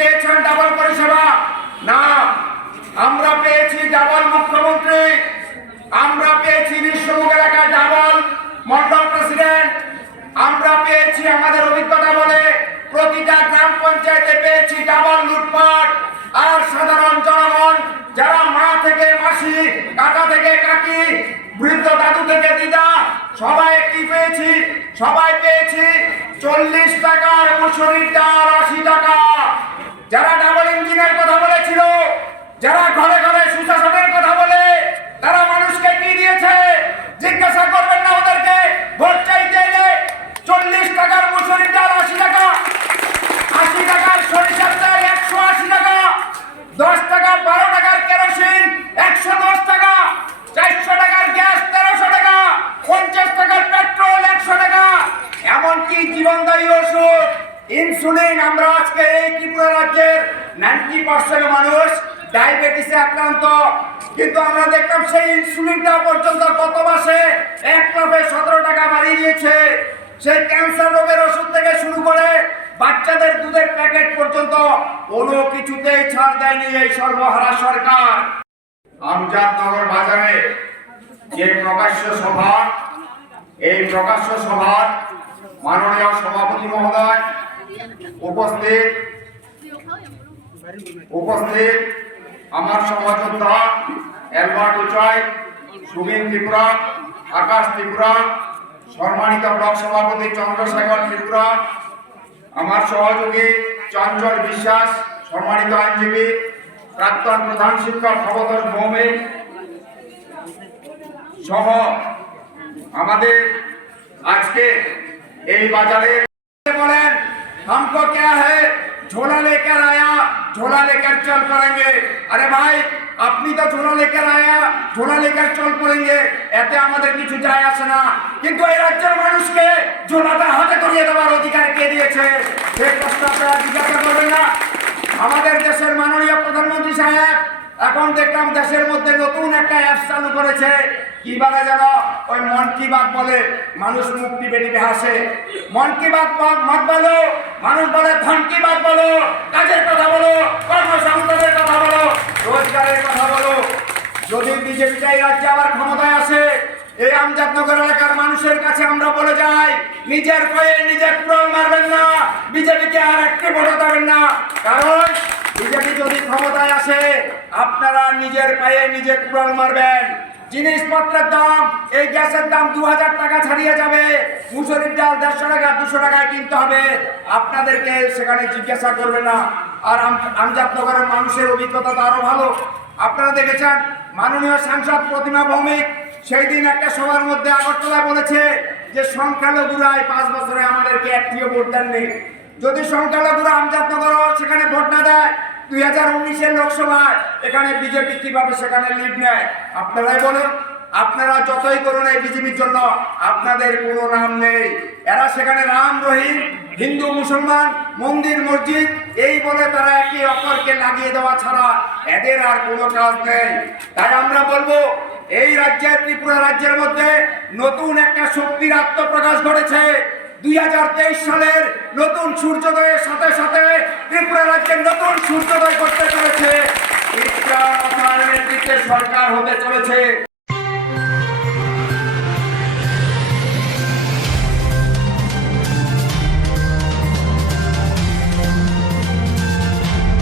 পেয়েছেন ডাবল পরিষেবা? না, আমরা পেয়েছি ডাবল মুখ্যমন্ত্রী, আমরা পেয়েছি বিশ্বমুখ এলাকায় ডাবল মন্ডল প্রেসিডেন্ট, আমরা পেয়েছি আমাদের অভিজ্ঞতা বলে প্রতিটা গ্রাম পঞ্চায়েতে পেয়েছি ডাবল লুটপাট। আর সাধারণ জনগণ যারা মা থেকে মাসি, কাকা থেকে কাকি, বৃদ্ধ দাদু থেকে দিদা, সবাই কি পেয়েছি? সবাই পেয়েছি 40 টাকার মুসুরির ডাল 80 টাকা। যারা ডাবল ইঞ্জিনের কথা বলেছিল, যারা ঘরে ঘরে সুশাসনের কথা বলে, তারা মানুষকে কি দিয়েছে জিজ্ঞাসা করবেন না ওদেরকে? ভোট চাইতে এলে 40 টাকার মুসুরির ডাল 80 টাকা, 80 টাকার সরিষার তেল 180 টাকা, 10 টাকা 12 টাকার কেরোসিন 110 টাকা, 400 টাকার গ্যাস 1300 টাকা, 50 টাকার পেট্রোল 100 টাকা, এমনকি জীবনদায়ী ওষুধ ইনসুলিন। আমরা আজকে এই ত্রিপুরা রাজ্যের 90% মানুষ ডায়াবেটিসে আক্রান্ত, কিন্তু আমরা দেখলাম সেই ইনসুলিনটা পর্যন্ত গত মাসে 1 লাফে 17 টাকা বাড়িয়ে দিয়েছে। সেই ক্যান্সার রোগের ওষুধ থেকে শুরু করে বাচ্চাদের দুধের প্যাকেট পর্যন্ত কোনো কিছুতেই ছাড় দেয়নি এই সর্বহারা সরকার। আমজাদনগর বাজারে যে প্রকাশ্য সভা, এই প্রকাশ্য সভার মাননীয় সভাপতি মহোদয় উপস্থিত আমার সহযোদ্ধা এলবার্ট উচাই, সুবিন ত্রিপুরা, আকাশ ত্রিপুরা, সম্মানিত ব্লক সভাপতি চন্দ্রশেখর ত্রিপুরা, আমার সহযোগী চঞ্চল বিশ্বাস, সম্মানিত আইনজীবী, প্রাক্তন প্রধান শিক্ষক ভবতোষ ভৌমিক সহ আমাদের আজকে এই বাজারে বলেন हमको क्या है झोला लेकर आया झोला लेकर चल पड़ेंगे। अरे भाई আপনি তো ঝোলা লেकर आया ঝোলা लेकर चल पड़ेंगे, এতে আমাদের কিছু যায় আসে না, কিন্তু এই রাজ্যের মানুষকে ঝোলাটা হাতে করিয়ে দেওয়ার অধিকার কে দিয়েছে? সেই প্রশ্ন আপনারা জিজ্ঞাসা করবেন না? আমাদের দেশের মাননীয় প্রধানমন্ত্রী সাহেব এখন দেখলাম দেশের মধ্যে নতুন একটা অ্যাপ চালু করেছে, কি বলে যেন, ওই মন কি বাত বলে, মানুষ মুক্তি বেরিয়ে হাসে। মন কি বাত মত বলো, মানুষ বলে ধন কি বাত বলো, কাজের কথা বলো, কর্মসংস্থানের কথা বলো, রোজগারের কথা বলো। যদি বিজেপিটা এই রাজ্যে আবার ক্ষমতায় আসে, এই আমজাদনগর এলাকার মানুষের কাছে আমরা বলে যাই, নিজের পায়ে নিজে কুড়াল মারবেন না, বিজেপিকে আর একটি ভোট দেবেন না। কারণ বিজেপি যদি ক্ষমতায় আসে আপনারা নিজের পায়ে নিজে কুড়াল মারবেন। জিনিসপত্রের দাম, এই গ্যাসের দাম 2000 টাকা ছাড়িয়ে যাবে, মুসুরির ডাল 150 টাকা 200 টাকায় কিনতে হবে, আপনাদেরকে সেখানে জিজ্ঞাসা করবে না। আর আমজাদনগরের মানুষের অভিজ্ঞতা তো আরো ভালো। আপনারা দেখেছেন মাননীয় সাংসদ প্রতিমা ভৌমিক সেই দিন একটা সভার মধ্যে আগরতলায় বলেছে যে সংখ্যালঘুরা এই 5 বছরে আমাদেরকে একটিও ভোট দেননি। যদি সংখ্যালঘুরা আমজাদনগর সেখানে ভোট না দেয়, 2019-এর লোকসভায় এখানে বিজেপি কিভাবে সেখানে লিড নেয়? আপনারাই বলুন। আপনারা যতই করুন এই বিজেপির জন্য, আপনাদের কোনো নাম নেই। এরা সেখানে রাম রহিম, হিন্দু মুসলমান, মন্দির মসজিদ এই বলে তারা একে অপরকে লাগিয়ে দেওয়া ছাড়া এদের আর কোনো কাজ নেই। তাই আমরা বলবো এই রাজ্যে, ত্রিপুরা রাজ্যের মধ্যে নতুন একটা শক্তির আত্মপ্রকাশ ঘটেছে। 2023 সালের নতুন সূর্যোদয়ের সাথে সাথে ত্রিপুরা রাজ্যের নতুন সূর্যোদয় করতে চলেছে। ত্রিপুরা নেতৃত্বের সরকার হতে চলেছে।